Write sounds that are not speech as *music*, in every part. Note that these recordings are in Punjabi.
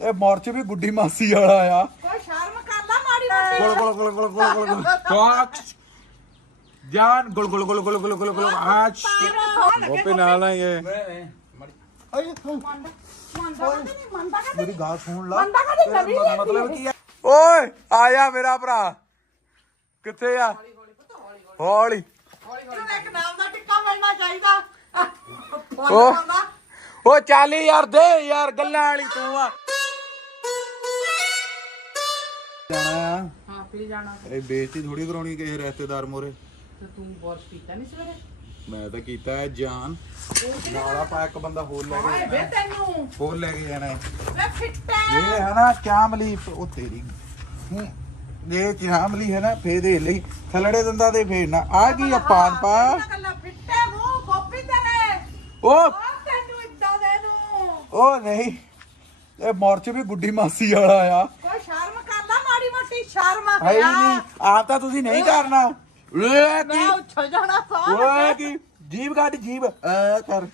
ਇਹ ਮੋਰਚ ਵੀ ਗੁੱਡੀ ਮਾਸੀ ਵਾਲਾ ਆ ਕੋਈ ਸ਼ਰਮ ਕਰ ਲਾ ਮਾੜੀ ਮੋਟੀ ਗੁਲ ਗੁਲ ਗੁਲ ਗੁਲ ਗੁਲ ਗੁਲ ਗੁਲ ਟਾਕ ਜਾਨ ਗੁਲ ਗੁਲ ਗੁਲ ਗੁਲ ਗੁਲ ਗੁਲ ਗੁਲ ਆਚ ਗੋਪੀ ਨਾਲ ਨਾ ਇਹ ਮੇਰੀ ਗੱਲ ਸੁਣ ਲਾ ਮਤਲਬ ਕੀ ਆ ਓਏ ਆਇਆ ਮੇਰਾ ਭਰਾ ਕਿੱਥੇ ਆ ਹੌਲੀ ਤੈਨੂੰ ਇੱਕ ਨਾਮ ਦਾ ਟਿੱਕਾ ਮਿਲਣਾ ਚਾਹੀਦਾ ਉਹ ਉਹ ਚੱਲ ਯਾਰ ਦੇ ਯਾਰ ਗੱਲਾਂ ਵਾਲੀ ਤੂੰ ਆ ਜਾਣਾ ਆ। ਹਾਂ ਪੀ ਜਾਣਾ। ਇਹ ਬੇਇੱਜ਼ਤੀ ਥੋੜੀ ਕਰਾਉਣੀ ਕਿਸੇ ਰਿਸ਼ਤੇਦਾਰ ਮੋਰੇ ਤੇ ਤੂੰ ਬੋਰਸ ਪੀਤਾ ਨਹੀਂ ਸਵੇਰੇ? ਮੈਂ ਤਾਂ ਕੀਤਾ ਹੈ ਜਾਨ। ਨਾਲ ਆਪਾਂ ਇੱਕ ਬੰਦਾ ਹੋਰ ਲੈ ਹਾਏ ਕੇ ਵੇ ਜਾਣਾ ਤੈਨੂੰ! ਹੋਰ ਲੈ ਕੇ ਜਾਣਾ। ਹੈ ਵੇ ਫਿੱਟਾ! ਇਹ ਹੈ ਨਾ ਚਾਮਲੀ ਉਹ ਤੇਰੀ। ਹੂੰ। ਇਹ ਚਾਮਲੀ ਹੈ ਨਾ ਫੇਦੇ ਲਈ। ਥਲੜੇ ਦੰਦਾ ਦੇ ਫੇਰਨਾ ਆ ਕੀ ਆ ਪਾਨ ਪਾ। ਕੱਲਾ ਫਿੱਟੇ ਮੂੰਹ ਗੋਪੀ ਤੇਰੇ। ਉਹ ਤੈਨੂੰ ਇਦਾਂ ਦੇ ਨੂੰ। ਉਹ ਨਹੀਂ। ਇਹ ਮੋਰਚ ਵੀ ਗੁੱਡੀ ਮਾਸੀ ਵਾਲਾ ਆ। ਮੋਟੀ ਸ਼ਰਮ ਆ ਹੈ ਨਹੀਂ ਆਪ ਤਾਂ ਤੁਸੀਂ ਨਹੀਂ ਕਰਨਾ। ਓਏ ਮੈਂ ਕੀ? ਉੱਛ ਜਾਣਾ ਸਾਹ ਓਏ ਕੀ? ਜੀਬ ਕੱਢ ਜੀਬ। ਐ ਕਰ।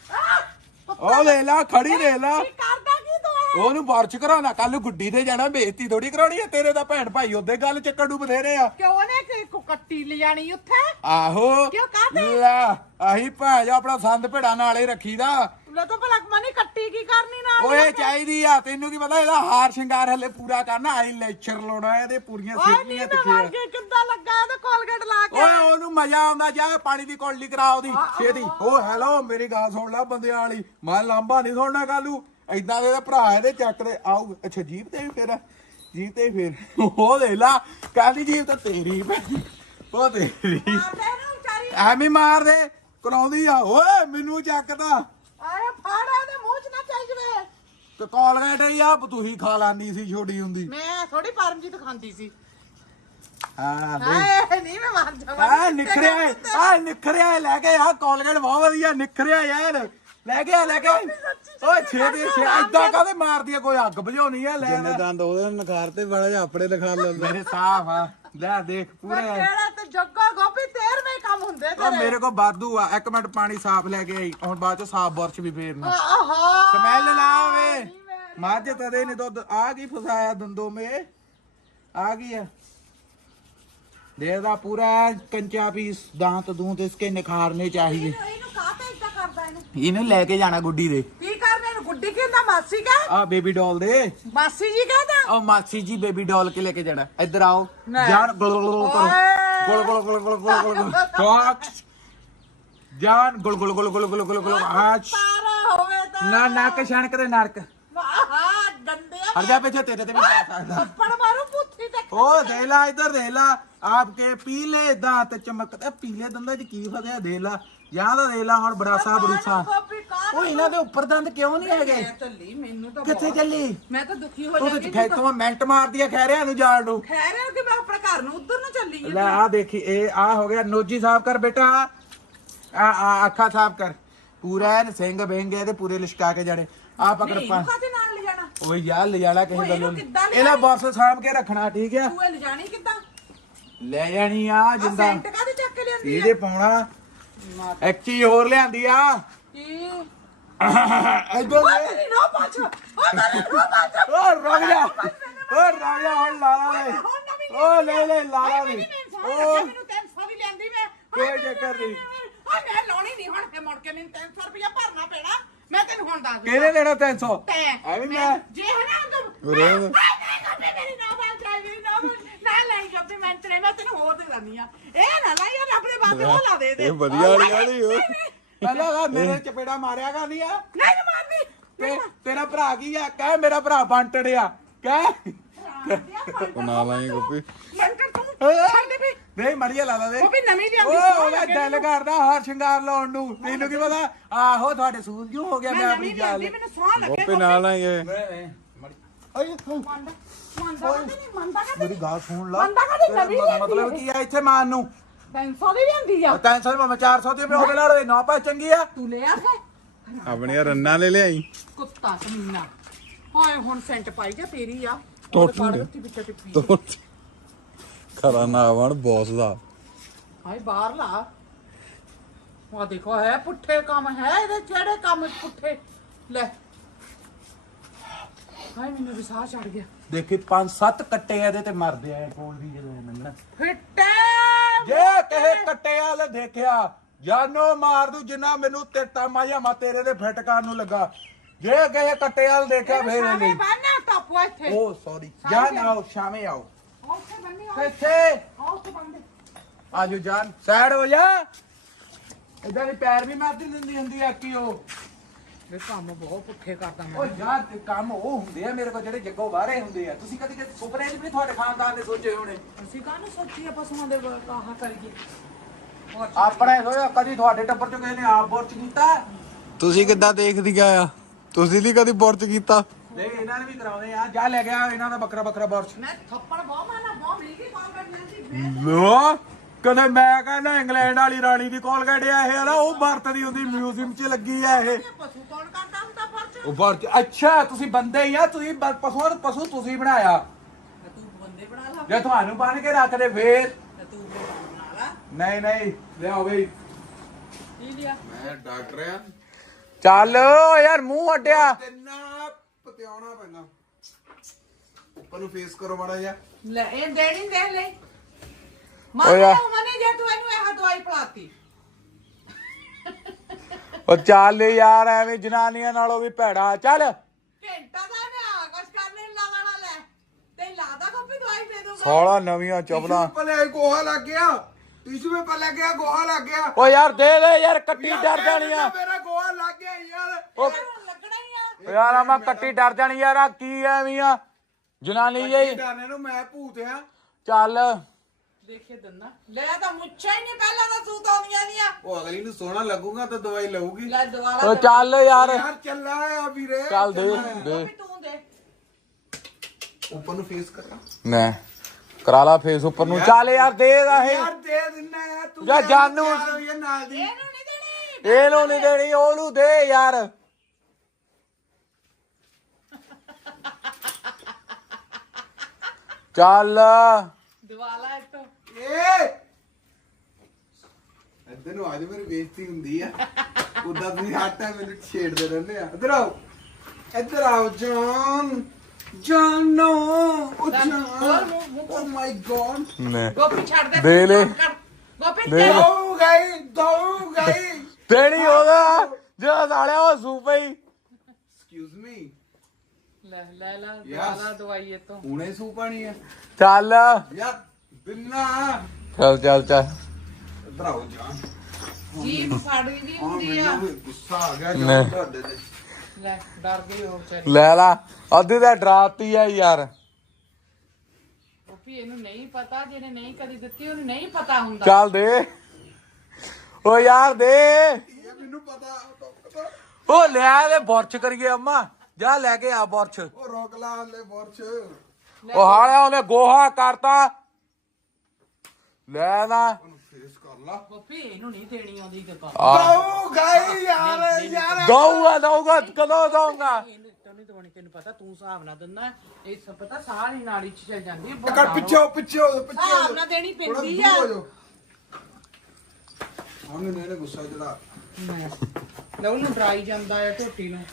ਉਹ ਲੈ ਲਾ ਖੜੀ ਲੈ ਲਾ। ਕੀ ਕਰਦਾ ਕੀ ਤੂੰ ਇਹ? ਉਹਨੂੰ ਬਾਰਚ ਕਰਾਉਣਾ। ਕੱਲ ਗੁੱਡੀ ਤੇ ਜਾਣਾ ਬੇਇੱਜ਼ਤੀ ਥੋੜੀ ਕਰਾਉਣੀ ਹੈ। ਤੇਰੇ ਦਾ ਭੈਣ ਭਾਈ ਉਹਦੇ ਗੱਲ ਚੱਕਣ ਨੂੰ ਬਥੇਰੇ ਆ। ਕਿਉਂ ਨੇ ਕਿ ਕੁੱਟੀ ਲਿਜਾਣੀ ਉੱਥੇ? ਆਹੋ। ਕਿਉਂ ਕਾਹਤੇ? ਲੈ ਆਹੀ ਭਾਜ ਆਪਣਾ ਸੰਦ ਭੇੜਾ ਨਾਲੇ ਰੱਖੀਦਾ। ਲੈ ਤਾਂ ਭਲਾ ਮਨੀ ਕੱਟੀ ਕੀ ਕਰਨੀ ਨਾਲ ਓਏ ਚਾਹੀਦੀ ਆ ਤੈਨੂੰ ਕੀ ਪਤਾ ਇਹਦਾ ਹਾਰ ਸ਼ਿੰਗਾਰ ਹਲੇ ਪੂਰਾ ਕਰਨਾ ਆਈ ਲੈਕਚਰ ਲਾਉਣਾ ਇਹਦੇ ਪੂਰੀਆਂ ਓਏ ਤੇ ਕੇ ਕਿੱਦਾਂ ਲੱਗਾ ਇਹਦੇ ਕੋਲਗੇਟ ਲਾ ਕੇ? ਓਏ ਉਹਨੂੰ ਮਜ਼ਾ ਆਉਂਦਾ ਜਾ ਪਾਣੀ ਦੀ ਕੋਲੀ ਕਰਾ ਉਹਦੀ ਛੇਤੀ। ਓ ਹੈਲੋ ਮੇਰੀ ਗੱਲ ਸੁਣ ਲੈ ਬੰਦਿਆਂ ਵਾਲੀ ਮੈਂ ਲਾਂਬਾ ਨਹੀਂ ਸੁਣਨਾ ਕਾਲੂ। ਐਦਾਂ ਦੇ ਭਰਾ ਇਹਦੇ ਚੱਕ ਦੇ ਆਉ ਅੱਛਾ ਜੀਪ ਤੇ ਵੀ ਫੇਰ ਜੀਪ ਤੇ ਵੀ ਫੇਰ। ਉਹ ਦੇ ਲਾ ਕਾਹਦੀ ਜੀਪ ਤਾਂ ਤੇਰੀ ਭੈਣ। ਉਹ ਤੇਰੀ। ਮਾਰਦੇ ਨੂੰ ਵਿਚਾਰੀ। ਐਵੇਂ ਮਾਰ ਦੇ ਕਰਾਉਂਦੀ ਆ। ਓਏ ਮੈਨੂੰ ਚੱਕਦਾ। ਆਏ ਫੜ ਇਹਦੇ ਮੂੰਹ 'ਚ ਨਾ ਚੱਲ ਜਵੇ। ਤੇ ਕੋਲਗੇਟ ਹੀ ਆ ਤੁਸੀਂ ਖਾ ਲਾਂਦੀ ਸੀ ਛੋਟੀ ਹੁੰਦੀ। ਮੈਂ ਥੋੜੀ ਪਰਮਜੀਤ ਖਾਂਦੀ ਸੀ। ਹਾਂ ਹਾਏ ਨਹੀਂ ਮੈਂ ਮਰ ਜਾਵਾਂ। ਆ ਨਿਖਰਿਆ ਏ, ਆ ਨਿਖਰਿਆ ਏ, ਲੈ ਕੇ ਆ ਕੋਲਗੇਟ ਬਹੁਤ ਵਧੀਆ ਨਿਖਰਿਆ ਯਾਰ। ਲੈ ਕੇ ਆ ਲੈ ਕੇ ਆ। ਓਏ ਛੇਤੀ ਛੇ ਏਦਾਂ ਕਾਹਦੇ ਮਾਰਦੀ ਆ ਕੋਈ ਅੱਗ ਬੁਝਾਉਣੀ ਆ ਲੈ ਜਿੰਨੇ ਲੈ। ਦੰਦ ਉਹਦੇ ਨਖਾਰ ਤੇ ਬੜਾ ਆਪਣੇ ਦਿਖਾ ਲੈਂਦਾ। ਮੇਰੇ ਸਾਫ਼ ਆ। ਲੈ ਦੇਖ ਪੂਰਾ। ਕਿਹੜਾ ਤੇ ਜੱਗਾ ਗੋਪੀ 13ਵੇਂ ਕੰਮ ਹੁੰਦੇ ਆ ਮੇਰੇ ਕੋ ਬਾਦੂ ਆ। ਇੱਕ ਮਿੰਟ ਪਾਣੀ ਸਾਫ਼ ਲੈ ਕੇ ਆਈ। ਹੁਣ ਬਾਅਦ ਚ ਸਾਫ਼ ਬੁਰਸ਼ ਵੀ ਫੇਰਨੀ। ਆਹਾ ਸਮੈਲ ਨਾ ਆਵੇ। ਮਾਝੇ ਤਦੇ ਨੇ ਦੁੱਧ ਆ ਗਈ ਫਸਾਇਆ ਦੰਦੋ ਮੇ। ਆ ਗਈ ਆ। ਦੇਦਾ ਪੂਰਾ ਕੰਚਾ ਪੀਸ ਦਾਂਤ ਦੂੰਤ ਇਸਕੇ ਨਿਖਾਰਨੇ ਚਾਹੀਏ ਇਹਨੂੰ ਕਾਹਤੇ ਇਦਾਂ ਕਰਦਾ ਇਹਨੂੰ? ਇਹਨੂੰ ਲੈ ਕੇ ਜਾਣਾ ਗੁੱਡੀ ਦੇ। ਗੁੱਡੀ ਕਹਿੰਦਾ ਮਾਸੀ ਕਹ ਆ ਬੇਬੀ ਡਾਲ ਦੇ ਮਾਸੀ ਜੀ ਕਹਿੰਦਾ ਉਹ ਮਾਸੀ ਜੀ ਬੇਬੀ ਡਾਲ ਕੇ ਲੈ ਕੇ ਜਾਣਾ ਇੱਧਰ ਆਓ ਲੈ। ਜਾਨ ਗੁਲ ਗੁਲ ਗੁਲ ਕਰੋ ਗੁਲ ਗੁਲ ਗੁਲ ਗੁਲ ਗੁਲ ਗੁਲ ਗੁਲ ਟਾਕ ਜਾਨ ਗੁਲ ਗੁਲ ਗੁਲ ਗੁਲ ਗੁਲ ਗੁਲ ਗੁਲ ਆਚ ਤਾਰਾ ਹੋਵੇ ਤਾਂ ਨਾ ਨੱਕ ਛਣਕ ਦੇ ਨਰਕ ਆਹਾ ਗੰਦੇ ਹਟ ਜਾ ਪਿੱਛੇ ਤੇਰੇ ਤੇ ਵੀ ਪਾ ਸਕਦਾ ਥੱਪੜ ਮਾਰੂ ਉਹ ਦੇ ਲਾ ਇੱਧਰ ਲਾ। ਆਪਕੇ ਪੀਲੇ ਦਾਂਤ ਚਮਕਦੇ ਪੀਲੇ ਦੰਦਾਂ 'ਚ ਕੀ ਫਸਿਆ ਦੇ ਲਾ। ਜਾਂ ਤਾਂ ਦੇ ਲਾ ਹੁਣ ਗੋਪੀ ਕਾਹ ਉਹ ਇਹਨਾਂ ਦੇ ਉੱਪਰ ਦੰਦ ਕਿਉਂ ਨਹੀਂ ਹੈਗੇ? ਚੱਲੀ ਮੈਨੂੰ ਤਾਂ ਕਿੱਥੇ ਚੱਲੀ? ਮੈਂ ਤਾਂ ਦੁਖੀ ਹੋ ਤੂੰ ਜਾਂਦੀ ਤੇ ਖੈਤੋਂ ਮਿੰਟ ਮਾਰਦੀ ਆ ਖੈਰਿਆਂ ਨੂੰ ਜਾਣ ਨੂੰ। ਖੈਰ ਹੈ ਕਿ ਮੈਂ ਆਪਣੇ ਘਰ ਨੂੰ? ਉਧਰ ਨੂੰ ਚੱਲੀ ਆ ਲੈ ਆ ਦੇਖੀ ਇਹ ਆ ਹੋ ਗਿਆ ਨੋਜੀ ਸਾਫ਼ ਕਰ ਬੇਟਾ। ਆ ਆ ਅੱਖਾਂ ਸਾਫ਼ ਕਰ। ਪੂਰਾ ਐਨ ਸਿੰਘ ਬਹਿੰਗੇ ਤੇ ਪੂਰੇ ਲਿਸ਼ਕਾ ਕੇ ਜੜੇ ਆ ਪਕੜ ਪਾ। ਇਹਨੂੰ ਕਾਹਦੇ ਓਏ ਯਾਰ ਲਿਜਾਣਾ ਕਿਸੇ ਓਏ, ਗੱਲ ਇਹਨੂੰ ਨੂੰ ਕਿੱਦਾਂ ਲਿਜਾਣਾ? ਇਹਦਾ ਬਰਸ ਸਾਂਭ ਕੇ ਰੱਖਣਾ ਠੀਕ ਆ? ਤੂੰ ਇਹ ਲਿਜਾਣੀ ਕਿੱਦਾਂ? ਲੈ ਜਾਣੀ ਆ ਆ ਜਿੰਦਾ ਸੈਂਟ ਕਾਹਦੇ ਚੱਕ ਕੇ ਲਿਆਂਦੀ ਇਹਦੇ ਪਾਉਣਾ। ਇੱਕ ਚੀਜ਼ ਹੋਰ ਲਿਆਂਦੀ ਆ। ਕੀ? ਇਧਰ ਓਏ ਮੇਰੀ ਨੋ ਪਾਛ ਓ ਮੇਰੀ ਨੋ ਪਾਛ ਓ ਰੁਕ ਜਾ। ਓ ਰੁਕ ਜਾ ਹੁਣ ਲਾਲਾ ਦੇ ਓ ਲੈ ਲੈ ਲਾਲਾ ਦੇ ਓ ਮੈਨੂੰ 300 ਵੀ ਲੈਂਦੀ ਮੈਂ। ਕੋਈ ਚੱਕਰ ਨਹੀਂ। ਆ ਮੈਂ ਲਾਉਣੀ ਨਹੀਂ ਹੁਣ ਫੇ ਮੁੜ ਕੇ ਮੈਨੂੰ 300 ਰੁਪਇਆ ਭਰਨਾ ਪੈਣਾ। ਮੈਂ ਤੈਨੂੰ ਹੁਣ ਦੱਸ ਕਿਹਨੇ ਦੇਣਾ 300 ਤੈਂ ਐਵੇਂ ਮੈਂ ਜੇ ਹੈ ਨਾ ਤੂੰ ਉਰੇ। ਮੈਂ ਨਹੀਂ ਕਰਦੀ ਮੇਰੀ ਨਾ ਨਾ ਨਾ ਲੈ ਕਰਦੀ ਮੈਂ ਤੇਰੇ ਮੈਂ ਤੈਨੂੰ ਹੋਰ ਦੇ ਦਿੰਦੀ ਆ ਇਹ ਨਾ ਲੈ ਯਾਰ ਆਪਣੇ ਬਾਤੇ ਉਹ ਲਾ ਦੇ ਦੇ ਇਹ ਵਧੀਆ ਵਾਲੀ ਵਾਲੀ ਓ ਪਹਿਲਾਂ ਆ ਮੇਰੇ ਚਪੇੜਾ ਮਾਰਿਆ ਕਰਨੀ ਆ। ਨਹੀਂ ਮਾਰਦੀ। ਤੇ ਤੇਰਾ ਭਰਾ ਕੀ ਆ? ਕਹਿ ਮੇਰਾ ਭਰਾ ਬੰਟੜਿਆ। ਕਹਿ। ਉਹ ਨਾਲ ਆਈ ਗੋਪੀ। ਮੰਟਰ ਤੂੰ। ਛੱਡ ਵੀ। ਨਹੀਂ ਮੜੀਆ ਲਾ ਲਾ ਦੇ। ਉਹ ਵੀ ਨਵੀਂ ਲਿਆਂਦੀ ਉਹਦਾ ਦਿਲ ਕਰਦਾ ਹਾਰ ਸ਼ਿੰਗਾਰ ਲਾਉਣ ਨੂੰ। ਤੈਨੂੰ ਕੀ ਪਤਾ? ਆਹੋ ਤੁਹਾਡੇ ਸੂਲ ਕਿਉਂ ਹੋ ਗਿਆ? ਮੈਂ ਮੈਂ ਆਪਣੀ ਜਾਲ ਮੈਨੂੰ ਸਵਾਹ ਲੱਗੇ ਗੋਪੀ ਨਾਲ ਨਾ ਇਹ ਮੰਨਦਾ ਮੰਨਦਾ ਨਹੀਂ ਮੰਨਦਾ ਮੇਰੀ ਗੱਲ ਸੁਣ ਲਾ। ਮੰਨਦਾ ਕਦੇ ਨਵੀਂ ਲਿਆਂਦੀ ਮਤਲਬ ਕੀ ਆ ਇੱਥੇ ਮਾਨ ਨੂੰ? 300 ਦੀ ਲਿਆਂਦੀ ਆ। 300 ਮੈਂ 400 ਦੀ ਮੈਂ ਉਹਦੇ ਨਾਲ ਨਾ ਪਾ ਚੰਗੀ ਆ। ਤੂੰ ਲਿਆ ਫੇ ਆਪਣੀਆਂ ਰੰਨਾਂ ਲੈ ਲਿਆਈ। ਕੁੱਤਾ ਕਮੀਨਾ। ਹਾਏ ਹੁਣ ਸੈਂਟ ਪਾਈ ਜਾ ਤੇਰੀ ਆ। ਤੋੜ ਕਾੜ ਦੇ। ਦਿੱਤੀ ਵਿੱਚ ਟਿੱਪੀ। ਤੋੜ ਖਰਾ ਨਾ ਆਵਣ ਬੌਸ ਦਾ। ਹਾਏ ਬਾਹਰ ਲਾ ਆ ਦੇਖੋ ਹੈ ਪੁੱਠੇ ਕੰਮ ਹੈ ਇਹਦੇ ਜਿਹੜੇ ਕੰਮ ਪੁੱਠੇ। ਲੈ। ਹਾਏ ਮੈਨੂੰ ਵਿਸਾਹ ਚੜ ਗਿਆ। ਦੇਖੀ ਪੰਜ ਸੱਤ ਕੱਟੇ ਇਹਦੇ ਤੇ ਮਰਦੇ ਆ ਕੋਲ ਦੀ ਜਦੋਂ ਲੰਘਣਾ। ਫਿੱਟੇ। ਜੇ ਕਹੇ ਕੱਟੇ ਵਾਲ ਦੇਖਿਆ ਜਾਨੋ ਮਾਰ ਦੂ ਜਿੰਨਾ ਮੈਨੂੰ ਟਿੱਟਾ ਮਾਇਆ ਮਾ ਤੇਰੇ ਦੇ ਫਿੱਟ ਕਰਨ ਨੂੰ ਲੱਗਾ। ਜੇ ਕਹੇ ਕੱਟੇ ਵਾਲ ਦੇਖਿਆ ਫੇਰ ਇਹ ਨਹੀਂ। ਬੰਨਾ ਟੱਪੋ ਇੱਥੇ। ਓ ਸੌਰੀ ਜਾਨ ਆਓ ਸ਼ਾਮੇ ਆਓ। ਉੱਥੇ ਬੰਨੀ ਕਿੱਥੇ ਉੱਥੇ ਬੰਦੇ ਆਜੋ ਜਾਨ ਸਾਈਡ ਹੋ ਜਾ। ਇਦਾਂ ਦੀ ਪੈਰ ਵੀ ਮਾਰਦੀ ਦਿੰਦੀ ਹੁੰਦੀ ਆ ਕੀ ਉਹ। ਇਹ ਕੰਮ ਬਹੁਤ ਪੁੱਠੇ ਕਰਦਾ ਮੈਂ। ਓ ਯਾਰ ਤੇ ਕੰਮ ਉਹ ਹੁੰਦੇ ਆ ਮੇਰੇ ਕੋਲ ਜਿਹੜੇ ਜੱਗੋ ਬਾਹਰੇ ਹੁੰਦੇ ਆ। ਤੁਸੀਂ ਕਦੀ ਕਦੀ ਸੁਪਨੇ 'ਚ ਵੀ ਤੁਹਾਡੇ ਖਾਨਦਾਨ ਨੇ ਸੋਚੇ ਹੋਣੇ। ਅਸੀਂ ਕਾਹਨੂੰ ਸੋਚੀਏ ਪਸ਼ੂਆਂ ਦੇ ਕਾਹਾ ਕਰੀਏ। ਹੋਰ ਆਪਣੇ ਹੋਇਆ ਕਦੀ ਤੁਹਾਡੇ ਟੱਬਰ 'ਚ ਕਿਸੇ ਨੇ ਆਪ ਬੁਰਚ ਕੀਤਾ? ਤੁਸੀਂ ਕਿੱਦਾਂ ਦੇਖਦੀ ਆ? ਤੁਸੀਂ ਨਹੀਂ ਕਦੀ ਬੁਰਚ ਕੀਤਾ? ਨਹੀਂ ਇਹਨਾਂ ਨੇ ਵੀ ਕਰਾਉਣੇ ਆ। ਜਾ ਲੈ ਗਿਆ ਇਹਨਾਂ ਦਾ ਬੱਕਰਾ ਬੱਕਰਾ ਬੁਰਚ ਮੈਂ ਥੱਪੜ ਬਹੁਤ ਮਾਰਨਾ ਬਹੁਤ ਮੀਂਹ ਕਾਲ ਕਰਨੀ ਸੀ ਲੋ ਕਦੇ ਮੈਂ ਕਹਿੰਦਾ ਇੰਗਲੈਂਡ ਵਾਲੀ ਰਾਣੀ ਦੀ ਕੋਲਗੇਟ ਆ ਇਹ ਨਾ ਉਹ ਵਰਤਦੀ ਹੁੰਦੀ ਮਿਊਜ਼ੀਅਮ 'ਚ ਲੱਗੀ ਆ ਇਹ। ਪਸ਼ੂ ਕੌਣ ਕਰਦਾ ਹੁੰਦਾ ਫਰਚ ਉਹ ਵਰਤ ਅੱਛਾ ਤੁਸੀਂ ਬੰਦੇ ਹੀ ਆ ਤੁਸੀਂ ਨੂੰ ਪਸ਼ੂ ਤੁਸੀਂ ਬਣਾਇਆ। ਤੂੰ ਬੰਦੇ ਬਣਾ ਲਾ। ਜੇ ਤੁਹਾਨੂੰ ਬਣ ਕੇ ਰੱਖਦੇ ਫੇਰ। ਤੇ ਤੂੰ ਬਣਾ ਲਾ। ਨਹੀਂ ਨਹੀਂ ਲਿਆਓ ਬਈ। ਕੀ ਲਿਆ? ਮੈਂ ਡਾਕਟਰ ਆ। ਚੱਲ ਯਾਰ ਮੂੰਹ ਅੱਡਿਆ ਤਿੰਨਾ ਪਤਿਆਉਣਾ ਪੈਣਾ ਉੱਪਰ ਨੂੰ ਫੇਸ ਕਰੋ ਮਾੜਾ ਜਿਹਾ। ਲੈ ਇਹ ਦੇਣੀ ਦੇ ਲੈ। ਓ ਮਾਰ ਯਾਰ। ਮਨੇ ਜੇ ਤੂੰ ਇਹਨੂੰ ਇਹ ਦਵਾਈ ਪਲਾਤੀ। ਓ ਚੱਲ ਯਾਰ ਐਵੇਂ ਜਨਾਨੀਆਂ ਨਾਲੋਂ ਵੀ ਭੈੜਾ। ਚੱਲ। ਘੰਟਾ ਦਾ ਨਾ ਕੁਛ ਕਰਨੇ ਲਾ ਵਾਲਾ ਲੈ। ਤੇ ਲਾਦਾ ਕੋਪੀ ਦਵਾਈ ਦੇ ਦੂੰਗਾ ਸਾਲਾ ਨਵੀਆਂ ਚਪਲਾਂ ਪਲੇ ਗੋਹਾ ਲੱਗ ਗਿਆ। ਟਿਸ਼ੂ ਪੇਪਰ ਲੱਗ ਗਿਆ ਗੋਹਾ ਲੱਗ ਗਿਆ। ਓ ਯਾਰ ਦੇ ਦੇ ਯਾਰ ਕੱਟੀ ਡਰ ਜਾਣੀ ਆ ਮੇਰਾ ਗੋਹਾ ਲੱਗ ਗਿਆ ਯਾਰ। ਆ ਯਾਰ ਆ ਮੈਂ ਕੱਟੀ ਡਰ ਜਾਣੀ ਯਾਰ ਆ ਕੀ ਐਵੇਂ ਆ? ਜਨਾਨੀ ਜਈ। ਡਾਨੇ ਨੂੰ ਮੈਂ ਭੂਤ ਆ। ਚੱਲ। ਦੇਖੇ ਦੰਨਾ। ਲੈ ਤਾਂ ਮੁੱਛਾ ਹੀ ਨਹੀਂ ਪਹਿਲਾਂ ਤਾਂ ਸੂਤ ਆਉਂਦੀਆਂ ਦੀਆਂ ਉਹ ਅਗਲੀ ਨੂੰ ਸੋਹਣਾ ਲੱਗੂਗਾ ਤਾਂ ਦਵਾਈ ਲਊਗੀ। ਲੈ ਦੁਬਾਰਾ ਓ ਚੱਲ ਯਾਰ। ਯਾਰ ਚੱਲਾ ਆ ਵੀਰੇ। ਚੱਲ ਦੇ ਆ। ਦੇ। ਵੀ ਤੂੰ ਦੇ। ਉੱਪਰ ਨੂੰ ਫੇਸ ਕਰਾਂ ਨੇ ਕਰਾ ਲਾ ਫੇਸ ਉੱਪਰ ਨੂੰ। ਚੱਲ ਯਾਰ ਦੇ ਦਾ ਇਹ। ਯਾਰ ਦੇ ਦਿੰਨਾ ਆ। ਤੂੰ ਯਾਰ ਜਾਨੂੰ- ਆ ਇਹਨੂੰ ਨਹੀਂ ਦੇਣੀ। ਇਹਨੂੰ ਨਹੀਂ ਦੇਣੀ ਉਹਨੂੰ ਦੇ ਯਾਰ। ਚੱਲ। ਦਵਾਲਾ ਇੱਥੋਂ ਏ! ਇੱਧਰ ਨੂੰ ਆ ਜਾ ਮੇਰੀ ਬੇਇੱਜ਼ਤੀ ਹੁੰਦੀ ਆ। ਉਦਾਂ ਤੁਸੀਂ ਹੱਟਾ ਮੈਨੂੰ ਛੇੜਦੇ ਰਹਿੰਦੇ ਆ। ਇੱਧਰ ਆਓ। ਇੱਧਰ ਆਓ ਜਾਨ। ਜਾਨੋ ਉਹ ਜਾਨ। ਓ ਮਾਈ ਗॉड ਨੇ ਗੋਪੀ ਛੱਡ ਦੇ ਦੇ ਲੈ। ਗੋਪੀ ਦੇ ਦੇ। ਲੈ। ਦੋ ਗਈ ਦੋ ਗਈ ਦੇਣੀ ਉਹਦਾ ਜਿਹੜਾ ਨਾਲਿਆ ਉਹ ਸੂਪੇ ਹੀ। ਐਕਸਕਿਊਜ਼ ਮੀ ਲੈ ਲੈ ਲਾ Yes. ਦਵਾਲਾ ਦਵਾਈ ਇੱਥੋਂ। ਹੁਣੇ ਸੂ ਪਾਣੀ ਆ। ਚੱਲ। ਯਾਰ ਬਿੰਨਾ। ਚੱਲ ਚੱਲ ਚੱਲ। ਇੱਧਰ ਆਓ ਜਾਨ। ਜੀਭ ਫਾੜੀ ਦੀ ਆ ਹੁੰਦੀ ਆ। ਮੈਨੂੰ ਵੀ ਗੁੱਸਾ ਆ ਗਿਆ ਨਹੀਂ। ਜਾਨ ਤੁਹਾਡੇ ਤੇ। ਲੈ ਡਰ ਗਈ ਉਹ ਵਿਚਾਰੀ। ਲੈ ਲਾ ਅੱਧੀ ਤਾਂ ਡਰਾਤੀ ਆ ਯਾਰ। ਗੋਪੀ ਇਹਨੂੰ ਨਹੀਂ ਪਤਾ ਜਿਹਨੇ ਨਹੀਂ ਕਦੀ ਦਿੱਤੀ ਉਹਨੂੰ ਨਹੀਂ ਪਤਾ ਹੁੰਦਾ। ਚੱਲ ਦੇ। ਓ ਯਾਰ ਦੇ। ਇਹ ਮੈਨੂੰ ਪਤਾ ਪਤਾ। ਉਹ ਲੈ ਦੇ ਬੁਰਚ ਕਰੀਏ ਅੰਮਾ। ਜਾ ਲੈ ਕੇ ਆ ਬੁਰਚ ਉਹ ਰੋਕ ਲਾ ਹਲੇ ਬੋਰਚ ਉਹ ਹਾਲਿਆ ਉਹਨੇ ਗੋਹਾ ਕਰਤਾ। ਲੈ ਨਾ। ਉਹਨੂੰ ਫੇਸ ਕਰ ਲਾ। ਗੋਪੀ ਇਹਨੂੰ ਨਹੀਂ ਦੇਣੀ ਆਉਂਦੀ ਕਿਤਾ ਆ। ਦੋ ਗਈ ਯਾਰ ਯਾਰ। ਦਊਗਾ ਦਊਗਾ ਕਦੋਂ ਦਊਗਾ? ਇਹਨੂੰ ਤੈਨੂੰ ਦਵਾਣੀ ਤੈਨੂੰ ਪਤਾ ਤੂੰ ਹਿਸਾਬ ਨਾਲ ਦਿੰਦਾ। ਇਹ ਸਭ ਪਤਾ ਸਾਰੀ ਨਾੜੀ ਚ ਚਲ ਜਾਂਦੀ ਹੈ ਕਰ ਪਿੱਛੇ ਹੋ, ਪਿੱਛੇ ਹੋ ਜਾਓ, ਪਿੱਛੇ ਹੋ ਹਿਸਾਬ ਜਾਓ। ਨਾਲ ਦੇਣੀ ਥੋੜ੍ਹਾ ਪੈਂਦੀ ਦੂਰ ਆ। ਹੋ ਜਾਓ। ਹਾਂ ਮੈਨੂੰ ਇਹਨੇ ਗੁੱਸਾ ਜਿਹੜਾ ਲੈ ਉਹਨੂੰ ਡਰਾਈ ਜਾਂਦਾ ਹੈ ਢੋਟੀ ਨੂੰ।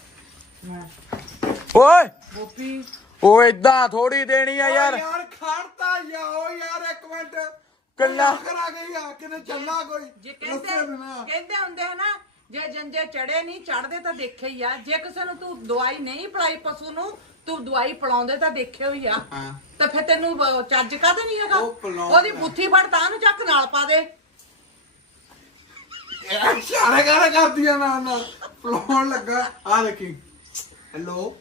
ਓਏ। ਗੋਪੀ। ਉਹ ਇਦਾਂ ਥੋੜੀ ਦੇਣੀ ਆ ਯਾਰ। ਯਾਰ ਖੜਤਾ ਜਾਓ ਯਾਰ ਇੱਕ ਮਿੰਟ। ਕੱਲਾ- ਕਰਾ ਗਈ ਆ ਕਿਤੇ ਚੱਲਣਾ ਕੋਈ। ਜੇ ਕਹਿੰਦੇ। ਕਹਿੰਦੇ ਹੁੰਦੇ ਹਨ ਨਾ ਜੇ ਜੰਜੇ ਚੜੇ ਨਹੀਂ ਚੜਦੇ ਤਾਂ ਦੇਖੇ ਹੀ ਆ। ਜੇ ਕਿਸੇ ਨੂੰ ਤੂੰ ਦਵਾਈ ਨਹੀਂ ਪਿਲਾਈ ਪਸ਼ੂ ਨੂੰ ਤੂੰ ਦਵਾਈ ਪਿਲਾਉਂਦੇ ਤਾਂ ਦੇਖਿਓ ਹੀ ਆ। ਤਾਂ ਫਿਰ ਤੈਨੂੰ ਚੱਜ ਕਾਹਦਾ ਨਹੀਂ ਹੈਗਾ। ਉਹਦੀ ਬੁੱਥੀ ਫੜ ਤਾਂ ਨੂੰ ਚੱਕ ਨਾਲ ਪਾ ਦੇ। ਇਹ ਇਸ਼ਾਰਾ ਕਾਹਦਾ ਕਰਦੀਆਂ ਨਾਲ ਨਾਲ? ਫਲੋਣ ਲੱਗਾ। ਆ ਦੇਖੀ। ਹੈਲੋ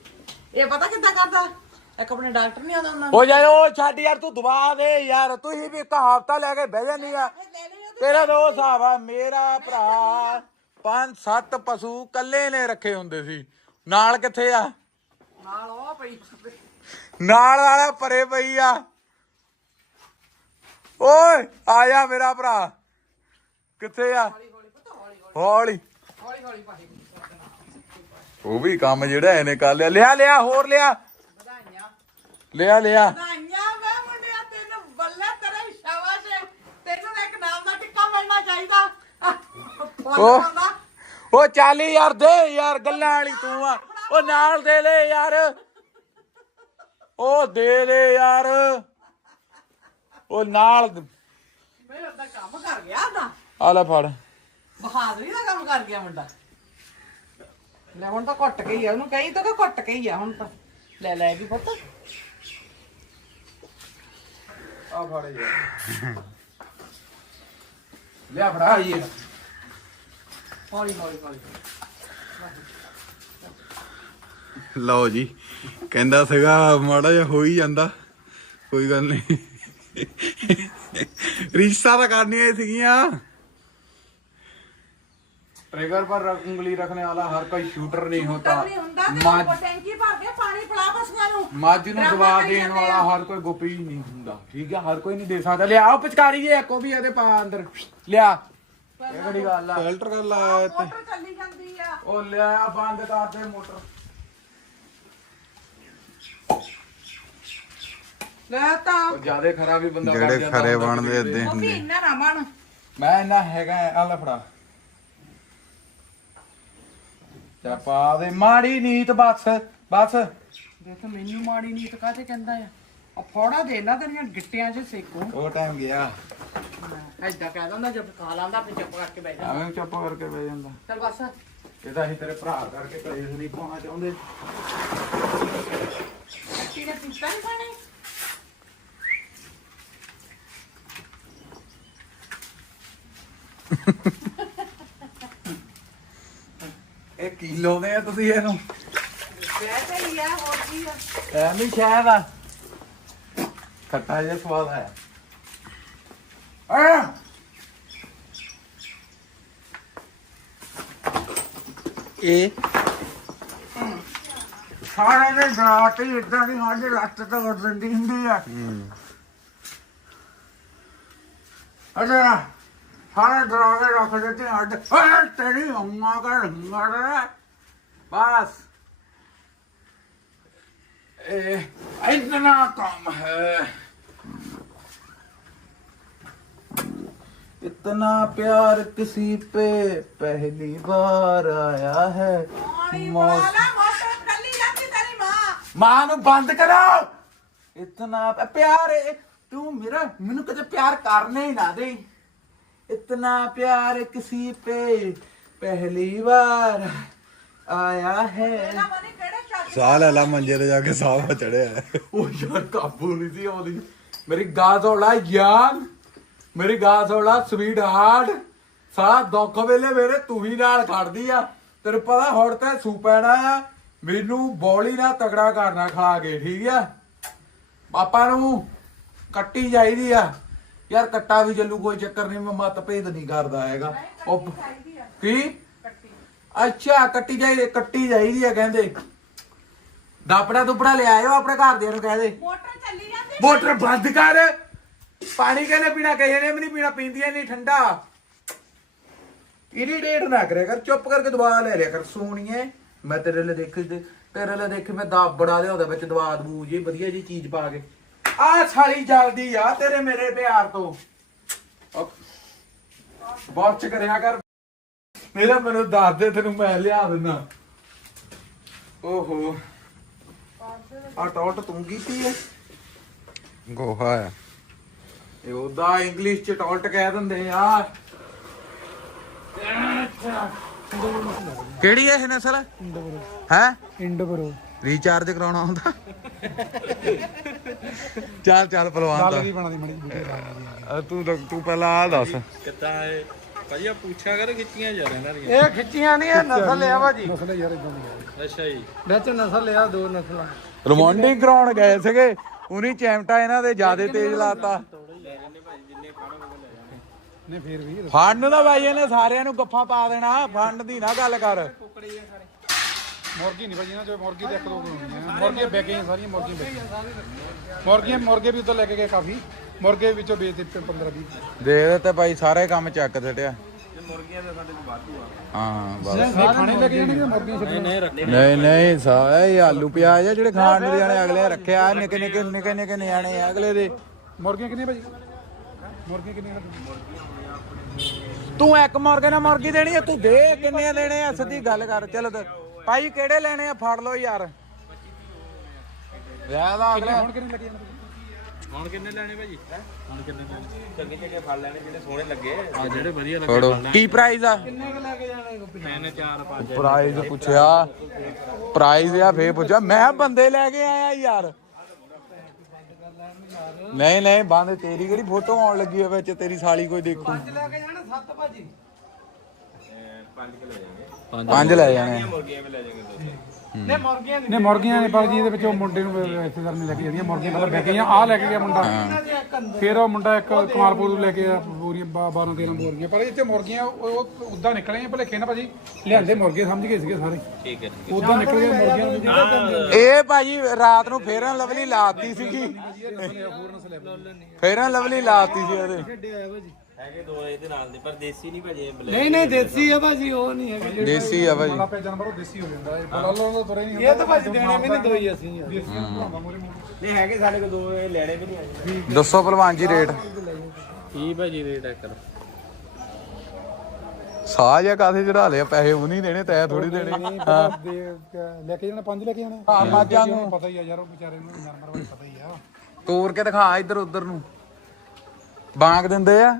ਇਹ ਪਤਾ ਕਿੱਦਾਂ ਕਰਦਾ? ਇੱਕ ਆਪਣੇ ਡਾਕਟਰ ਨਹੀਂ ਆਉਂਦਾ ਉਹਨਾਂ ਉਹ ਜਾ ਉਹ ਛੱਡ ਯਾਰ ਤੂੰ ਦਬਾ ਦੇ ਯਾਰ। ਤੁਸੀਂ ਵੀ ਕਹਾਵਤਾਂ ਲੈ ਕੇ ਬਹਿ ਜਾਂਦੀ ਆ। ਤੇਰਾ ਤਾਂ ਉਹ ਹਿਸਾਬ ਆ ਮੇਰਾ ਭਰਾ। ਪੰਜ ਸੱਤ ਪਸ਼ੂ ਕੱਲੇ ਨੇ ਰੱਖੇ ਹੁੰਦੇ ਸੀ। ਨਾਲ ਕਿੱਥੇ ਆ? ਨਾਲ ਉਹ ਪਈ। ਨਾਲ ਵਾਲਾ ਪਰੇ ਪਈ ਆ। ਓਏ ਆ ਜਾ ਮੇਰਾ ਭਰਾ। ਕਿੱਥੇ ਆ? ਹੌਲੀ ਹੌਲੀ ਪਤਾ ਹੌਲੀ ਹੌਲੀ। ਹੌਲੀ ਹੌਲੀ ਪਾਈ ਉਹ ਵੀ ਕੰਮ ਜਿਹੜਾ ਇਹਨੇ ਕਰ ਲਿਆ। ਲਿਆ ਲਿਆ ਹੋਰ ਲਿਆ। ਵਧਾਈਆਂ ਲਿਆ ਲਿਆ। ਵਧਾਈਆਂ ਵੇ ਮੁੰਡਿਆ ਤੈਨੂੰ ਬੱਲੇ ਤੇਰੇ ਵੀ ਸ਼ਾਬਾਸ਼ ਹੈ। ਤੈਨੂੰ ਨਾ ਇੱਕ ਨਾਮ ਦਾ ਟਿੱਕਾ ਮਿਲਣਾ ਚਾਹੀਦਾ। ਉਹ- ਉਹ ਚੱਲ ਯਾਰ ਦੇ ਯਾਰ ਗੱਲਾਂ ਵਾਲੀ ਤੂੰ ਆ। ਉਹ ਨਾਲ ਦੇ ਲੈ ਯਾਰ। ਉਹ ਦੇ ਦੇ ਯਾਰ। ਉਹ ਨਾਲ ਮੇਰਾ ਤਾਂ ਕੰਮ ਕਰ ਗਿਆ ਨਾ ਆ ਲੈ ਫੜ। ਬਹਾਦਰੀ ਦਾ ਕੰਮ ਕਰ ਗਿਆ ਮੁੰਡਾ। ਲੈ ਹੁਣ ਤਾਂ ਘੁੱਟ ਕੇ ਆ, ਉਹਨੂੰ ਕਹੀ ਤਾਂ ਕਿ ਘੁੱਟ ਕੇ ਆ ਹੁਣ ਤਾਂ। ਲੈ ਲੈ ਵੀ ਪੁੱਤ। ਆ ਫੜ ਯਾਰ ਲਿਆ ਫੜਾ ਇਹ। ਹੌਲੀ ਹੌਲੀ ਹੌਲੀ। ਲਓ ਜੀ, ਕਹਿੰਦਾ ਸੀਗਾ ਮਾੜਾ ਜਿਹਾ ਹੋ ਹੀ ਜਾਂਦਾ। ਕੋਈ ਗੱਲ ਨਹੀਂ। ਰੀਸਾਂ ਤਾਂ ਕਰਨੀਆਂ ਸੀਗੀਆਂ। ट्रिगर पर रख- उंगली रखने वाला हर कोई शूटर नहीं होता ਤਾਂ ਨਹੀਂ ਹੁੰਦਾ ਤੇ ਮੱਝ ਉਹ ਟੈਂਕੀ ਭਰ ਕੇ ਪਾਣੀ ਪਿਲਾ ਪਸ਼ੂਆਂ ਨੂੰ ਮੱਝ ਨੂੰ ਡਰਾਮਾ ਦਵਾ ਕਰੀ ਦੇਣ ਜਾਂਦੇ ਵਾਲਾ ਆ। ਹਰ ਕੋਈ ਗੋਪੀ ਨਹੀਂ ਹੁੰਦਾ ਠੀਕ ਹੈ ਹਰ ਕੋਈ ਨਹੀਂ ਦੇ ਸਕਦਾ ਲਿਆਓ ਪਿਚਕਾਰੀ ਜੇ ਇੱਕੋ ਵੀ ਇਹਦੇ ਪਾ ਅੰਦਰ ਲਿਆ ਇਹ ਕਿਹੜੀ ਗੱਲ ਆ ਫਿਲਟਰ ਕਰ ਲਾਇਆ ਇੱਥੇ ਮੋਟਰ ਚੱਲੀ ਜਾਂਦੀ ਆ ਉਹ ਲਿਆ ਬੰਦ ਕਰ ਦੇ ਮੋਟਰ ਲੈ ਤਾਂ ਉਹ ਜਿਆਦੇ ਖਰਾ ਵੀ ਬੰਦਾ ਜਿਹੜੇ ਬਣ ਜਾਂਦਾ ਖਰੇ ਹੁੰਦਾ ਬਣਦੇ ਕਿਤੇ। ਏਦਾਂ ਉਹ ਵੀ ਹੁੰਦੇ ਇੰਨਾ ਨਾ ਮਨ ਮੈਂ ਇੰਨਾ ਹੈਗਾ ਆ ਲੈ ਚਾ ਪਾ ਦੇ ਮਾੜੀ ਨੀਤ ਬਸ ਬਸ। ਦੇਖ ਮੈਨੂੰ ਮਾੜੀ ਨੀਤ ਕਾਹਤੇ ਕਹਿੰਦਾ ਆ? ਆ ਫੋੜਾ ਦੇ ਨਾ ਤੇਰੀਆਂ ਗਿੱਟਿਆਂ 'ਚ ਸੇਕੋ। ਉਹ ਟਾਈਮ ਗਿਆ। ਐਦਾਂ ਕਹਿ ਦਿੰਦਾ ਜਦ ਖਾ ਲਾਂਦਾ ਫਿਰ ਚੁੱਪ ਕਰਕੇ ਬਹਿ ਜਾ ਐਵੇਂ ਚੁੱਪ ਕਰਕੇ ਬਹਿ ਜਾਂਦਾ। ਚੱਲ ਬਸ। ਇਹ ਤਾਂ ਅਸੀਂ ਤੇਰੇ ਭਰਾ ਕਰਕੇ ਕਦੇ ਨਹੀਂ ਪਾਉਣਾ ਚਾਹੁੰਦੇ। ਨੇ ਪੀਤਾ ਨਹੀਂ ਪਾਣੀ *laughs* ਇਹ ਕੀ ਲਾਉਂਦੇ ਆ ਤੁਸੀਂ ਇਹਨੂੰ। ਵੈਸੇ ਹੀ ਆ ਹੋਰ ਕੀ ਆ। ਐ ਨਹੀਂ ਸ਼ਾਇਦ ਆ। ਖੱਟਾ ਜਿਹਾ ਸਵਾਦ ਆਇਆ। ਆ ਇਹ ਸਾਰੇ ਨੇ ਡਰਾਟੀ ਇਦਾਂ ਦੀ ਸਾਡੇ ਲੱਤ ਤੋਂ ਉੱਡ ਦਿੰਦੀ ਹੁੰਦੀ ਆ। ਅਜਾ ਸਾਰੇ ਡਰਾ ਕੇ ਰੱਖ ਦਿੱਤੇ ਹੱਡ ਓਏ ਤੇਰੀ ਅੰਮਾ ਕਰ ਮਰ ਬਸ ਇਹ ਇਤਨਾ ਕੰਮ ਹੈ इतना प्यार किसी पे पहली बार आया है ਪਾਣੀ मौस- ਪਾ ਲੈ ਮੋਟਰ ਕੱਲੀ ਜਾਂਦੀ ਤੇਰੀ ਮਾਂ ਮਾਂ ਨੂੰ ਬੰਦ ਕਰੋ ਇਤਨਾ ਪਿਆਰ ਹੈ ਤੂੰ ਮੇਰਾ ਮੈਨੂੰ ਕਦੇ ਪਿਆਰ ਕਰਨੇ ਹੀ ਨਾ ਦੇ ਇਤਨਾ ਪਿਆਰ ਕਿਸੇ पे पहली बार आया है ਇਹਦਾ ਮਨੀ ਕਿਹੜੇ ਚੱਜ ਸਾਹ ਲੈ ਲਾ ਮੰਜੇ ਤੇ ਜਾ ਕੇ ਸਾਹ ਚੜਿਆ ਉਹ ਯਾਰ ਕਾਬੂ ਨਹੀਂ ਸੀ ਆਉਂਦੀ ਮੇਰੀ ਗਾਂ ਥੋੜਾ ਯਾਰ ਮੇਰੀ ਗਾਂ ਥੋੜਾ ਸਵੀਟ ਹਾਰਟ ਸਾਰਾ ਦੁੱਖ ਵੇਲੇ ਮੇਰੇ ਤੂੰ ਵੀ ਨਾਲ ਖੜਦੀ ਆ ਤੈਨੂੰ ਪਤਾ ਹੁਣ ਤੇ ਸੂ ਪੈਣਾ ਆ ਮੈਨੂੰ ਬੋਲੀ ਨਾਲ ਤਗੜਾ ਕਰਨਾ ਖਲਾ ਕੇ ਠੀਕ ਆ ਪਾਪਾ ਨੂੰ ਕੱਟੀ ਚਾਹੀਦੀ ਆ ਯਾਰ ਕੱਟਾ ਵੀ ਚੱਲੂ ਕੋਈ ਚੱਕਰ ਨਹੀਂ ਮੈਂ ਮਤ ਭੇਦ ਨਹੀਂ ਕਰਦਾ ਹੈਗਾ। ਉਹ ਕੀ? ਅੱਛਾ ਕੱਟੀ ਜਾਈ ਕੱਟੀ ਚਾਹੀਦੀ ਆ ਕਹਿੰਦੇ। ਦਾਪੜਾ ਦੁਪੜਾ ਲੈ ਆਇਓ ਆਪਣੇ ਘਰਦਿਆਂ ਨੂੰ ਕਹਿ ਦੇ ਮੋਟਰ ਚੱਲੀ ਜਾਂਦੀ ਮੋਟਰ ਬੰਦ ਕਰ। ਪਾਣੀ ਕਹਿੰਦੇ ਪੀਣਾ ਕਿਸੇ ਨੇ ਵੀ ਨਹੀਂ ਪੀਣਾ ਪੀਂਦੀਆਂ ਨਹੀਂ ਠੰਡਾ। ਇਰੀਟੇਟ ਨਾ ਕਰਿਆ ਕਰ ਚੁੱਪ ਕਰਕੇ ਦਵਾ ਲੈ ਲਿਆ ਕਰ। ਸੋਣੀਏ ਮੈਂ ਤੇਰੇ ਲਈ ਦੇਖ ਤੇਰੇ ਲਈ ਦੇਖ ਮੈਂ ਦਾ ਬੜਾ ਲਿਆਉਂਦਾ ਵਿੱਚ ਦਵਾ ਦਬੂ ਜੀ ਵਧੀਆ ਜੀ ਚੀਜ਼ ਪਾ ਕੇ। ਆ ਸਾਲੀ ਜਲਦੀ ਆ ਤੇਰੇ ਮੇਰੇ ਪਿਆਰ ਤੋਂ। ਬੋਰਚ ਕਰਿਆ ਕਰ। ਮੇਰਾ ਮੈਨੂੰ ਦੱਸ ਦੇ ਤੈਨੂੰ ਮੈਂ ਲਿਆ ਦਿੰਦਾ। ਓਹੋ। ਆ ਟੌਟ ਤੂੰ ਕੀਤੀ ਹੈ ਗੋਹਾ ਆ। ਇਹ ਉਹਦਾ ਇੰਗਲਿਸ਼ ਚ ਟੌਲਟ ਕਹਿ ਦਿੰਦੇ ਆ। ਕਿਹੜੀ ਹੈ ਇਹ ਨਸਲ? ਹੈ? ਇੰਡ ਬਰੋ। ਰੀਚਾਰਜ ਕਰਾਉਣਾ ਹੁੰਦਾ। ਚੱਲ ਚੱਲ ਪਹਿਲਵਾਨ ਦਾ। ਕੀ ਬਣਾਦੀ ਮੜੀ ਅ, ਤੂੰ ਤਾਂ- ਤੂੰ ਪਹਿਲਾਂ ਆ ਦੱਸ। ਇਹ? ਖਿੱਚੀਆਂ ਨਹੀਂ ਇਹ ਨਸਲ ਆ ਭਾਜੀ ਨਸਲ ਯਾਰ ਇਦਾਂ ਦੀ ਅੱਛਾ ਜੀ। ਵਿੱਚ ਨਸਲ ਆ ਦੋ ਨਸਲਾਂ। ਰੋਮਾਂਟਿਕ ਕਰਾਉਣ ਗਏ ਸੀਗੇ। ਉਨੀ ਚੈਮਟਾ ਇਹਨਾਂ ਦੇ ਜਿਆਦੇ ਤੇਜ਼ ਲਾਤਾ। ਨੇ ਫੇਰ ਵੀ ਫੰਡ ਦਾ ਬਾਈ ਇਹਨੇ ਸਾਰਿਆਂ ਨੂੰ ਗੱਫਾਂ ਪਾ ਦੇਣਾ। ਫੰਡ ਦੀ ਨਾ ਗੱਲ ਕਰ। ਮੁਰਗੀ ਨਹੀਂ ਭਾਜੀ ਨਾ ਜੋ ਮੁਰਗੀ ਤੇ ਇੱਕ ਦੋ ਬਣਾਉਣੀਆਂ ਮੁਰਗੀਆਂ ਬੈਕੀਆਂ ਸਾਰੀਆਂ ਮੁਰਗੀਆਂ ਬੈਕੀਆਂ ਮੁਰਗੀਆਂ ਮੁਰਗੇ ਵੀ ਉੱਧਰ ਲੈ ਕੇ ਗਏ ਕਾਫੀ। ਮੁਰਗੇ ਵਿੱਚੋਂ ਵੇਚ ਦਿੱਤੇ 15 20 ਦੇ ਦਿੱਤੇ ਭਾਈ ਸਾਰੇ ਕੰਮ ਚੱਕ ਛੱਡਿਆ। ਮੁਰਗੀਆਂ ਦੇ ਸਾਡੇ ਵਾਧੂ ਆ। ਹਾਂ ਬਸ। ਖਾਣੇ ਲੈ ਕੇ ਜਾਣਗੇ ਮੁਰਗੀਆਂ ਛੱਡਣੀਆਂ। ਨਹੀਂ ਨਹੀਂ ਸਾਰੇ ਆਲੂ ਪਿਆਜ਼ ਆ ਜਿਹੜੇ ਖਾਣ ਨੂੰ ਜਾਣੇ ਅਗਲੇ ਰੱਖਿਆ ਨਿੱਕੇ ਨਿੱਕੇ ਨਿੱਕੇ ਨਿੱਕੇ ਨਿਆਣੇ ਆ ਅਗਲੇ ਦੇ। ਮੁਰਗੀਆਂ ਕਿੰਨੀਆਂ ਭਾਜੀ? ਮੁਰਗੀਆਂ ਕਿੰਨੀਆਂ ਤੂੰ ਇੱਕ ਮੁਰਗੇ ਨਾਲ ਮੁਰਗੀ ਦੇਣੀ ਆ ਤੂੰ ਦੇ ਕਿੰਨੇ ਦੇਣੇ ਆ? ਸਿੱਧੀ ਗੱਲ ਕਰ ਚਲ ਭਾਈ ਕਿਹੜੇ ਲੈਣੇ ਆ? ਫੜ ਲਓ ਯਾਰ। ਵਿਆਹ ਦਾ ਅਗਲੇ ਹੁਣ ਕਿੰਨੇ ਲੱਗੇ ਜਾਣੇ ਹੁਣ ਕਿੰਨੇ ਲੈਣੇ ਭਾਜੀ ਹੁਣ ਕਿੰਨੇ ਲੈਣੇ? ਚੰਗੇ ਚੰਗੇ ਫਲ ਲੈਣੇ ਜਿਹੜੇ ਸੋਹਣੇ ਲੱਗੇ। ਆ ਜਿਹੜੇ ਵਧੀਆ ਫੜੋ। ਕੀ ਪ੍ਰਾਈਸ ਆ? ਮੈਨੇ ਚਾਰ ਪੰਜ। ਪ੍ਰਾਈਸ ਪੁੱਛਿਆ। ਪ੍ਰਾਈਸ ਆ ਫੇਰ ਪੁੱਛਿਆ। ਮੈਂ ਬੰਦੇ ਲੈ ਕੇ ਆਇਆ ਯਾਰ। ਨਹੀਂ ਨਹੀਂ ਬੰਦ। ਤੇਰੀ ਕਿਹੜੀ ਫੋਟੋ ਆਉਣ ਲੱਗੀ ਹੈ ਵਿੱਚ? ਤੇਰੀ ਸਾਲੀ ਕੋਈ ਦੇਖੂ। ਪੰਜ ਕਿਲੋ ਜਾਣਗੇ ਪੰਜ ਲੈ ਜਾਣੇ ਮੁਰਗੀਆਂ ਵੀ ਲੈ ਜਾਣਗੇ ਦੋ ਨੇ ਮੁਰਗੀਆਂ ਨੇ ਪਰ ਜੀ ਇਹਦੇ ਵਿੱਚ ਉਹ ਮੁੰਡੇ ਨੂੰ ਰਿਸ਼ਤੇਦਾਰ ਨੇ ਲੈ ਕੇ ਜਾਂਦੀਆਂ ਮੁਰਗੀਆਂ ਮਤਲਬ ਲੈ ਕੇ ਗਈਆਂ ਆ ਲੈ ਕੇ ਗਿਆ ਮੁੰਡਾ ਫਿਰ ਉਹ ਮੁੰਡਾ ਇੱਕ ਕਮਾਲਪੁਰ ਨੂੰ ਲੈ ਕੇ ਆ ਪੂਰੀਆਂ 12 13 ਮੁਰਗੀਆਂ ਪਰ ਇੱਥੇ ਮੁਰਗੀਆਂ ਉਹ ਉਦਾਂ ਨਿਕਲੀਆਂ ਭਲੇਖੇ ਨਾ ਭਾਜੀ ਲਿਆਂਦੇ ਮੁਰਗੇ ਸਮਝ ਗਏ ਸੀਗੇ ਸਾਰੇ ਠੀਕ ਹੈ ਉਦਾਂ ਨਿਕਲ ਗਏ ਮੁਰਗੀਆਂ ਨੂੰ ਇਹ ਭਾਜੀ ਰਾਤ ਨੂੰ ਫੇਰਨ ਲਵਲੀ ਲਾਤੀ ਸੀਗੀ ਫੇਰਨ ਲਵਲੀ ਲਾਤੀ ਸੀ ਉਹਦੇ ਹੈਗੇ ਦੋ ਇਹਦੇ ਨਾਲ ਦੇ ਪਰ ਦੇਸੀ ਨਹੀਂ ਭਾਜੀ ਇਹ ਬਲੈਕ ਨਹੀਂ ਨਹੀਂ ਦੇਸੀ ਆ ਭਾਜੀ ਉਹ ਨਹੀਂ ਹੈਗੇ ਦੇਸੀ ਆ ਭਾਜੀ। ਆਪੇ ਜਾਨਵਰ ਉਹ ਦੇਸੀ ਹੋ ਜਾਂਦਾ ਇਹ ਬਲਾਲੋ ਦਾ ਤੁਰੇ ਨਹੀਂ ਇਹ ਤਾਂ ਭਾਜੀ ਦੇਣੇ ਵੀ ਨਹੀਂ ਦੋਈ ਅਸੀਂ ਯਾਰ। ਦੇਸੀ ਨੂੰ ਬਣਾਉਂਦਾ ਮੋਰੇ ਮੋਰੇ ਨਹੀਂ ਹੈਗੇ ਸਾਡੇ ਕੋਲ ਦੋ ਇਹ ਲੈਣੇ ਵੀ ਨਹੀਂ ਆਏ ਦੱਸੋ ਭਲਵਾਨ ਜੀ ਰੇਟ। ਕੀ ਭਾਜੀ ਰੇਟ ਹੈ ਕਰ। ਸਾਹ ਜਾਂ ਕਾਥੇ ਚੜਾ ਲਿਆ ਪੈਸੇ ਉਹ ਨਹੀਂ ਦੇਣੇ ਤੈ ਥੋੜੀ ਦੇਣੇ। ਹਾਂ। ਦੇ ਲੈ ਕੇ ਜਾਣਾ ਪੰਜ ਲੈ ਕੇ ਜਾਣਾ? ਹਾਂ, ਮੱਝਾਂ ਨੂੰ। ਪਤਾ ਹੀ ਆ ਯਾਰ ਉਹ ਵਿਚਾਰੇ ਨੂੰ ਜਾਨਵਰ ਬਾਰੇ ਪਤਾ ਹੀ ਆ। ਤੋੜ ਕੇ ਦਿਖਾ ਇੱਧਰ ਉੱਧਰ ਨੂੰ। ਬਾਂਗ ਦਿੰਦੇ ਆ।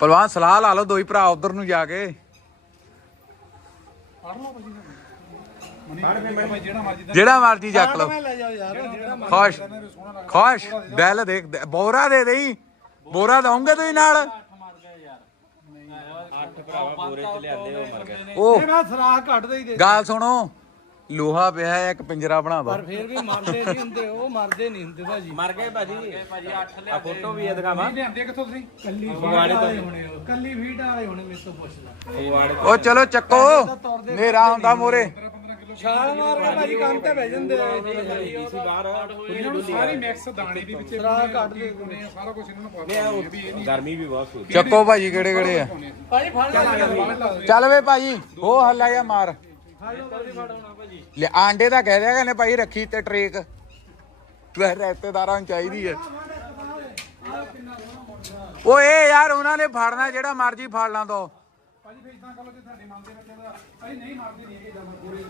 ਪਹਿਲਵਾਨ ਸਲਾਹ ਲਾ ਲਓ ਦੋਈ ਭਰਾ ਉਧਰ ਨੂੰ ਜਾ ਕੇ। ਜਿਹੜਾ ਮਰਜ਼ੀ ਦਾ ਜਿਹੜਾ ਮਰਜ਼ੀ ਚੱਕ ਲਓ। ਖੁਸ਼। ਖੁਸ਼। ਦਿਲ ਦੇਖ ਦੇ- ਬੋਰਾ ਦੇ ਦੇਈ। ਬੋਰਾ ਦਉਂਗੇ ਤੁਸੀਂ ਨਾਲ? ਅੱਠ ਭਰਾਵਾ ਪੂਰੇ ਚ ਲਿਆਂਦੇ ਉਹ ਮਰ ਗਏ। ਉਹ ਮੈਂ ਸਰਾਹ ਕੱਢਦੇ ਹੀ ਦੇ। ਗੱਲ ਸੁਣੋ। ਲੋਹਾ ਪਿਆ ਹੈ, ਇੱਕ ਪਿੰਜਰਾ ਬਣਾ ਦੋ। ਪਰ ਫੇਰ ਵੀ ਮਰਦੇ ਨਹੀਂ ਹੁੰਦੇ ਉਹ ਮਰਦੇ ਨਹੀਂ ਹੁੰਦੇ ਭਾਜੀ। ਮਰ ਗਏ ਭਾਜੀ। ਭਾਜੀ 8 ਲਿਆ ਫੋਟੋ ਵੀ ਹੈ ਦਿਖਾਵਾਂ। ਲਿਆਂਦੇ ਕਿੱਥੋਂ ਤੁਸੀਂ? ਕੱਲੀ ਫਗਵਾੜੇ ਤੋਂ ਹੋਣੇ ਉਹ। ਕੱਲੀ ਫੀਟ ਵਾਲੇ ਹੋਣੇ ਮੇਰੇ ਤੋਂ ਪੁੱਛ ਲੈ ਉਹ ਚਲੋ ਚੱਕੋ। ਨੇਰਾ ਹੁੰਦਾ ਮੋਰੇ। ਛਾਲ ਮਾਰ ਕੇ ਭਾਜੀ ਕੰਮ ਤੇ ਬਹਿ ਜਾਂਦੇ ਆ। ਡੀਸੀ ਬਾਹਰ ਇਹਨਾਂ ਨੂੰ ਸਾਰੀ ਮਿਕਸ ਦਾਣੇ ਦੀ ਵਿੱਚ ਸਰਾਹ ਕੱਢ ਦੇ ਸਾਰਾ ਕੁਝ ਇਹਨਾਂ ਨੂੰ ਪਾ ਲਿਆ ਗਰਮੀ ਵੀ ਬਹੁਤ ਸੀ ਚੱਕੋ ਭਾਜੀ ਕਿਹੜੇ ਕਿਹੜੇ ਆ? ਭਾਜੀ ਫੜ ਲੈ ਚੱਲ ਵੇ ਭਾਜੀ ਹੋ ਹੱਲਾ ਗਿਆ ਮਾਰ। ਲੈ ਆਂਡੇ ਦਾ ਕਹਿ ਦਿਆ ਕਹਿੰਦੇ ਭਾਈ ਰੱਖੀ ਤੇ ਟਰੇਕ। ਤੂੰ ਰਿਸ਼ਤੇਦਾਰਾਂ ਨੂੰ ਚਾਹੀਦੀ ਹੈ। ਓਏ ਯਾਰ ਉਹਨਾਂ ਨੇ ਫੜਨਾ ਜਿਹੜਾ ਮਰਜ਼ੀ ਫੜ ਲਾਂ ਦੋ ਭਾਜੀ ਫੇਰ ਇਦਾਂ ਕਰ ਲਓ ਜੇ ਤੁਹਾਡੇ ਮਨ ਦੇ ਵਿੱਚ ਇਹਦਾ ਭਾਈ ਨਹੀਂ ਮਾਰਦੇ ਨਹੀਂ ਹੈਗੇ ਜਾਨਵਰ ਪੂਰੇ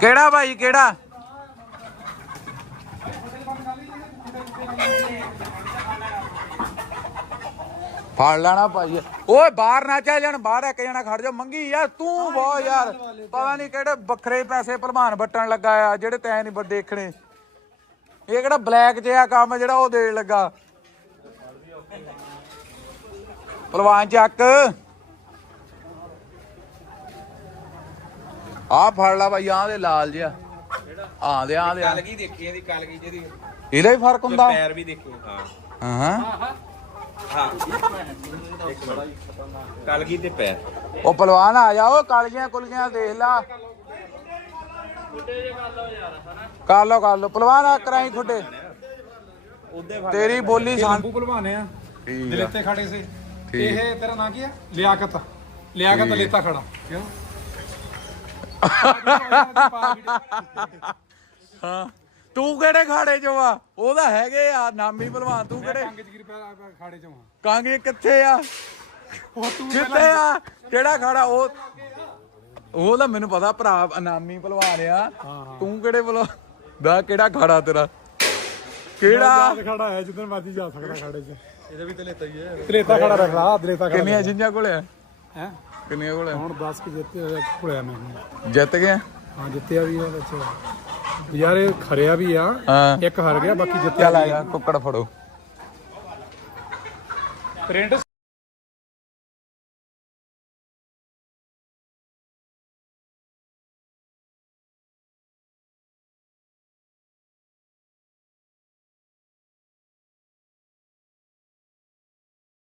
ਕਿਹੜਾ ਭਾਈ ਕਿਹੜਾ? ਫੜ ਲੈਣਾ ਭਾਈ ਓਏ ਬਾਹਰ ਨਾ ਚੱਲ ਜਾਣ ਬਾਹਰ ਇੱਕ ਜਣਾ ਖੜ ਜਾ। ਮੰਗੀ ਯਾਰ ਤੂੰ ਬਹੁਤ ਯਾਰ ਪਤਾ ਨਹੀਂ ਕਿਹੜੇ ਵੱਖਰੇ ਪੈਸੇ ਭਲਵਾਨ ਵੱਟਣ ਲੱਗਾ ਆ ਜਿਹੜੇ ਤੈਂ ਨਹੀਂ ਵੱਡੇ ਦੇਖਣੇ। ਇਹ ਕਿਹੜਾ ਬਲੈਕ ਜਿਹਾ ਕੰਮ ਜਿਹੜਾ ਉਹ ਦੇਣ ਲੱਗਾ। ਭਲਵਾਨ ਚੱਕ। ਆ ਫੜ ਲਾ ਭਾਈ ਆਹ ਦੇ ਲਾਲ ਜਿਹਾ। ਆ ਦੇ ਆ ਦੇ ਆ। ਕਲਗੀ ਦੇਖੀ ਇਹਦੀ ਕਲਗੀ ਜਿਹਦੀ। ਇਹਦਾ ਹੀ ਫ਼ਰਕ ਹੁੰਦਾ। ਪੈਰ ਵੀ ਦੇਖੋ ਹਾਂ ਹਾਂ। ਹਾਂ। ਕਲਗੀ ਤੇ ਪੈਰ ਉਹ ਪਹਿਲਵਾਨ ਆ ਜਾ ਉਹ ਕਾਲੀਆਂ ਕੁਲੀਆਂ ਦੇਖ ਲਾ। ਕਰ ਲੋ ਕਰ ਲੋ ਪਹਿਲਵਾਨ ਆ ਕਰਾਈ ਖੁੱਡੇ। ਤੇਰੀ ਬੋਲੀ ਸਾਂ ਸੰਭੂ ਭਲਵਾਨ ਆ। ਠੀਕ ਆ। ਦਲੇਤੇ ਖੜੇ ਸੀ। ਠੀਕ। ਇਹ ਤੇਰਾ ਨਾਂ ਕੀ ਆ? ਲਿਆਕਤ। ਲਿਆਕਤ ਲੇਤਾ ਖੜਾ। ਕਿਉਂ? *laughs* ਹਾਂ। ਤੂੰ ਕਿਹੜੇ ਖਾੜੇ ਚੋਂ ਆ? ਉਹਦਾ ਹੈਗੇ ਆ ਨਾਮੀ ਪਹਿਲਵਾਨ ਤੂੰ ਕਿਹੜੇ? ਕੰਗ ਜਗਰੀ ਪੈ ਖਾੜੇ ਚੋਂ ਆ। ਕਾਂਗੇ ਕਿੱਥੇ ਆ? ਉਹ ਤੂੰ ਕਿੱਥੇ ਆ? ਕਿਹੜਾ ਖਾੜਾ? ਉਹ ਉਹ ਤਾਂ ਮੈਨੂੰ ਪਤਾ ਭਰਾ ਨਾਮੀ ਪਹਿਲਵਾਨ ਆ। ਤੂੰ ਕਿਹੜੇ ਪਹਿਲਵਾਨ ਦਾ ਕਿਹੜਾ ਖਾੜਾ ਤੇਰਾ? ਕਿਹੜਾ ਖੜਾ ਹੈ ਜਿੱਦਣ ਮਰਜ਼ੀ ਜਾ ਸਕਦਾ ਖਾੜੇ 'ਚ। ਇਹਦਾ ਵੀ ਦਲੇਤਾ ਹੀ ਹੈ। ਦਲੇਤਾ ਖੜਾ ਰੱਖ ਲਾ ਦਲੇਤਾ ਖੜਾ ਕਿੰਨੀਆਂ ਜਿੰਜਾਂ ਕੋਲੇ ਆ? ਹੈ? ਕਿੰਨੀਆਂ ਕੋਲੇ? ਹੁਣ 10 ਕਿ ਜਿੱਤੇ ਭੁਲਿਆ ਮੈਂ। ਜਿੱਤ ਗਿਆ? ਹਾਂ ਜਿੱਤਿਆ ਵੀ ਆ ਵਿੱਚ। ਯਾਰ ਖਰਿਆ ਵੀ ਆ ਹਾਂ। ਇੱਕ ਹਾਰ ਗਿਆ ਬਾਕੀ ਜਿੱਤਿਆ ਚੱਲ ਆ। ਜਾ ਕੁੱਕੜ ਫੜੋ। ਪ੍ਰਿੰਟ